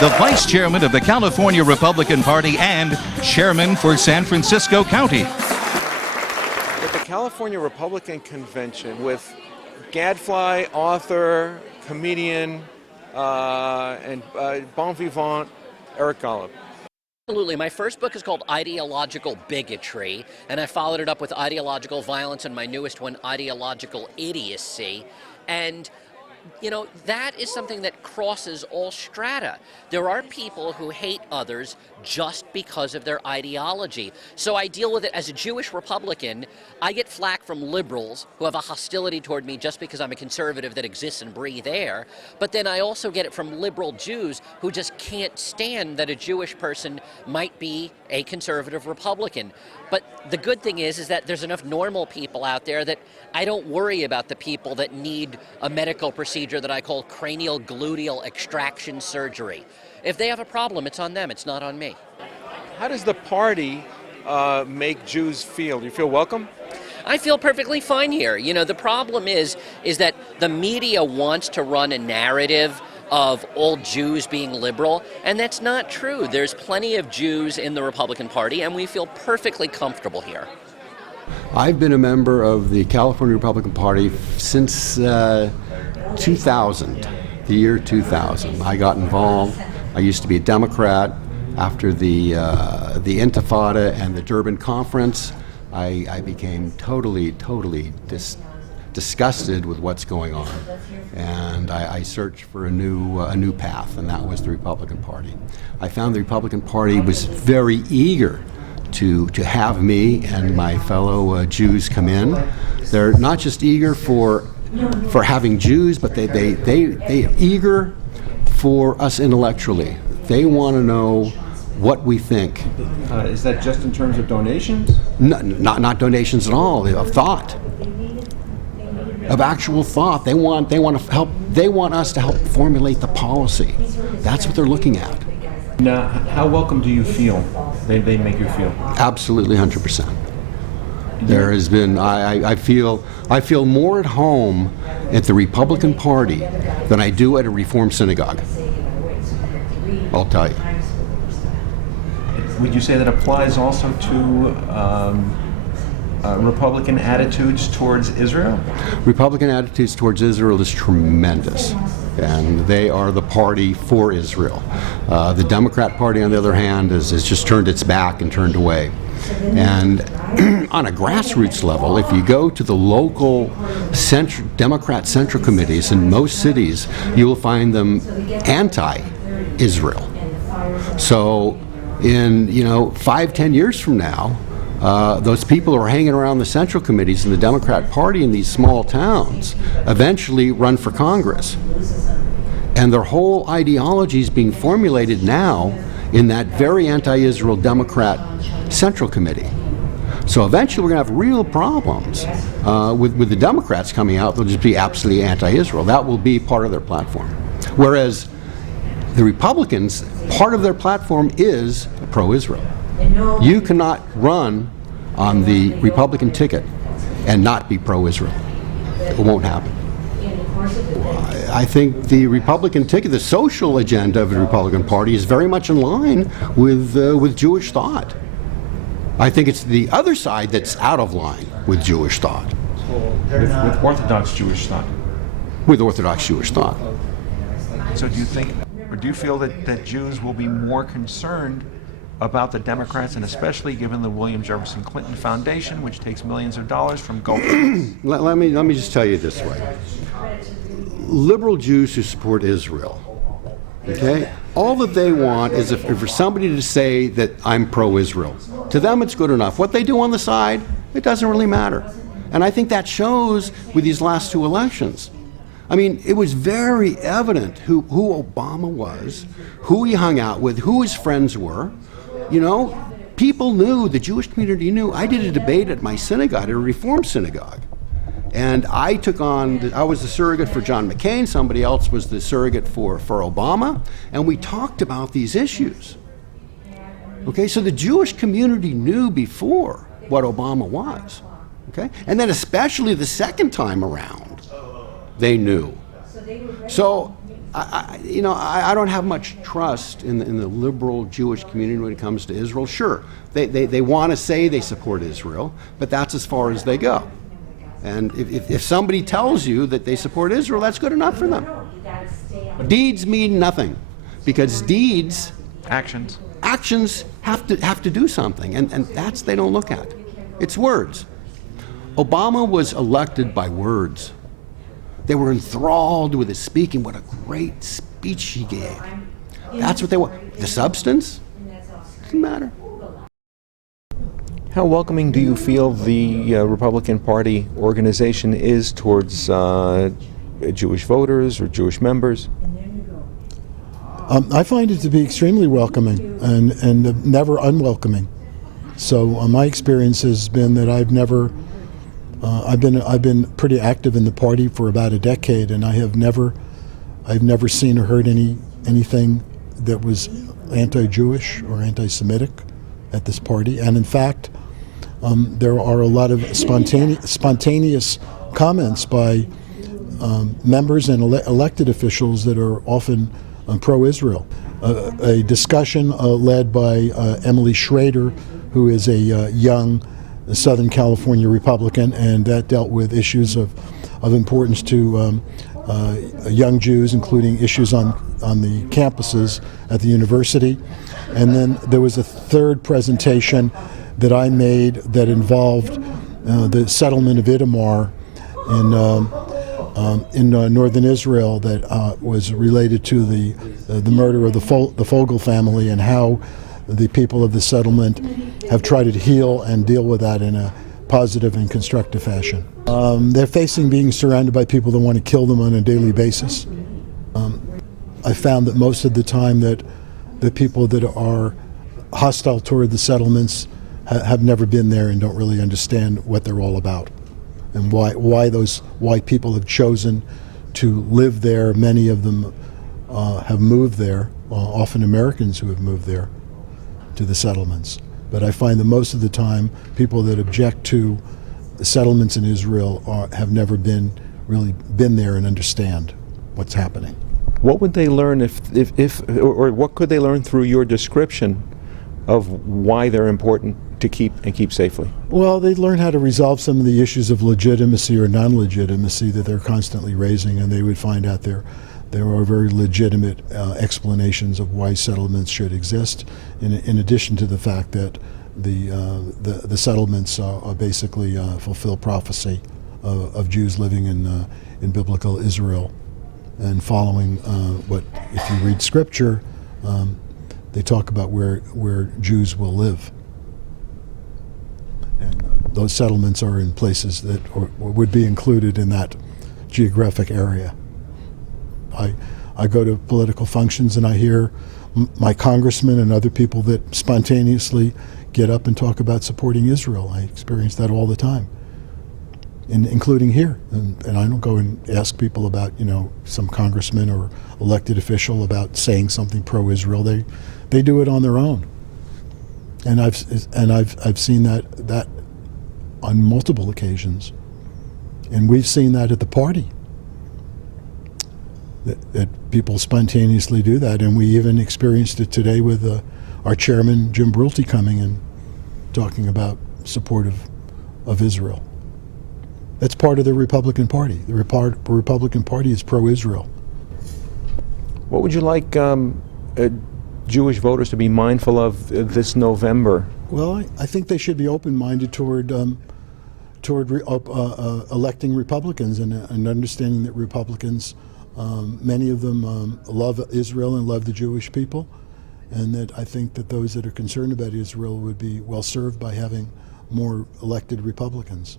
the vice chairman of the California Republican Party and chairman for San Francisco County. At the California Republican Convention with gadfly, author, comedian, and bon vivant Eric Golub. Absolutely. My first book is called Ideological Bigotry, and I followed it up with Ideological Violence and my newest one, Ideological Idiocy. And you know, that is something that crosses all strata. There are people who hate others just because of their ideology. So I deal with it as a Jewish Republican. I get flack from liberals who have a hostility toward me just because I'm a conservative that exists and breathe air. But then I also get it from liberal Jews who just can't stand that a Jewish person might be a conservative Republican. But the good thing is that there's enough normal people out there that I don't worry about the people that need a medical procedure that I call cranial gluteal extraction surgery. If they have a problem, it's on them, it's not on me. How does the party make Jews feel? Do you feel welcome? I feel perfectly fine here. You know, the problem is that the media wants to run a narrative of all Jews being liberal, and that's not true. There's plenty of Jews in the Republican Party, and we feel perfectly comfortable here. I've been a member of the California Republican Party since 2000, the year 2000. I got involved. I used to be a Democrat. After the Intifada and the Durban Conference, I became totally disgusted with what's going on, and I searched for a new path, and that was the Republican Party. I found the Republican Party was very eager to have me and my fellow Jews come in. They're not just eager for having Jews, but they eager for us intellectually. They want to know what we think. Is that just in terms of donations? No, not donations at all. Of thought, of actual thought. They want to help. They want us to help formulate the policy. That's what they're looking at. Now, how welcome do you feel? They make you feel? Absolutely, 100%. There has been. I feel more at home at the Republican Party than I do at a Reform synagogue. I'll tell you. Would you say that applies also to Republican attitudes towards Israel? Republican attitudes towards Israel is tremendous, and they are the party for Israel. The Democrat Party, on the other hand, has just turned its back and turned away. And on a grassroots level, if you go to the local Democrat Central Committees in most cities, you will find them anti-Israel. So in 5-10 years from now, those people who are hanging around the Central Committees in the Democrat Party in these small towns eventually run for Congress. And their whole ideology is being formulated now in that very anti-Israel Democrat Central Committee. So eventually we're going to have real problems with the Democrats coming out. They'll just be absolutely anti-Israel. That will be part of their platform. Whereas the Republicans, part of their platform is pro-Israel. You cannot run on the Republican ticket and not be pro-Israel. It won't happen. I think the Republican ticket, the social agenda of the Republican Party, is very much in line with Jewish thought. I think it's the other side that's out of line with Jewish thought. With Orthodox Jewish thought? With Orthodox Jewish thought. So do you think, or do you feel that Jews will be more concerned about the Democrats, and especially given the William Jefferson Clinton Foundation, which takes millions of dollars from Gulf states? Let me just tell you this way. Liberal Jews who support Israel, okay, all that they want is for somebody to say that I'm pro-Israel. To them it's good enough. What they do on the side, it doesn't really matter. And I think that shows with these last two elections. I mean, it was very evident who Obama was, who he hung out with, who his friends were. You know, people knew, the Jewish community knew. I did a debate at my synagogue, at a Reform synagogue. And I was the surrogate for John McCain, somebody else was the surrogate for Obama, and we talked about these issues. Okay, so the Jewish community knew before what Obama was. Okay, and then especially the second time around, they knew. So I don't have much trust in the liberal Jewish community when it comes to Israel. Sure, they want to say they support Israel, but that's as far as they go. And if somebody tells you that they support Israel, that's good enough for them. Deeds mean nothing, because Actions. actions have to do something, and that's they don't look at. It's words. Obama was elected by words. They were enthralled with his speaking. What a great speech he gave. That's what they want. The substance doesn't matter. How welcoming do you feel the Republican Party organization is towards Jewish voters or Jewish members? I find it to be extremely welcoming and never unwelcoming. So my experience has been that I've been pretty active in the party for about a decade, and I've never seen or heard anything that was anti-Jewish or anti-Semitic at this party. And in fact, there are a lot of spontaneous comments by members and elected officials that are often pro-Israel. A discussion led by Emily Schrader, who is a young Southern California Republican, and that dealt with issues of importance to young Jews, including issues on the campuses at the university. And then there was a third presentation that I made that involved the settlement of Itamar in northern Israel, that was related to the murder of the Fogel family, and how the people of the settlement have tried to heal and deal with that in a positive and constructive fashion. They're facing being surrounded by people that want to kill them on a daily basis. I found that most of the time that the people that are hostile toward the settlements have never been there and don't really understand what they're all about, and why people have chosen to live there. Many of them have moved there, often Americans who have moved there to the settlements. But I find that most of the time, people that object to the settlements in Israel have never really been there and understand what's happening. What would they learn or what could they learn through your description of why they're important to keep safely? Well, they learn how to resolve some of the issues of legitimacy or non-legitimacy that they're constantly raising, and they would find out there are very legitimate explanations of why settlements should exist, in addition to the fact that the settlements basically fulfill prophecy of Jews living in biblical Israel and following what, if you read Scripture, they talk about where Jews will live. And those settlements are in places that would be included in that geographic area. I go to political functions and I hear my congressmen and other people that spontaneously get up and talk about supporting Israel. I experience that all the time, including here. And I don't go and ask people about, some congressman or elected official about saying something pro-Israel. They do it on their own. And I've seen that on multiple occasions. And we've seen that at the party. That people spontaneously do that, and we even experienced it today with our chairman, Jim Brulty, coming and talking about support of Israel. That's part of the Republican Party. The Republican Party is pro-Israel. What would you like Jewish voters to be mindful of this November? Well, I think they should be open-minded toward electing Republicans and understanding that Republicans, many of them love Israel and love the Jewish people, and that I think that those that are concerned about Israel would be well served by having more elected Republicans.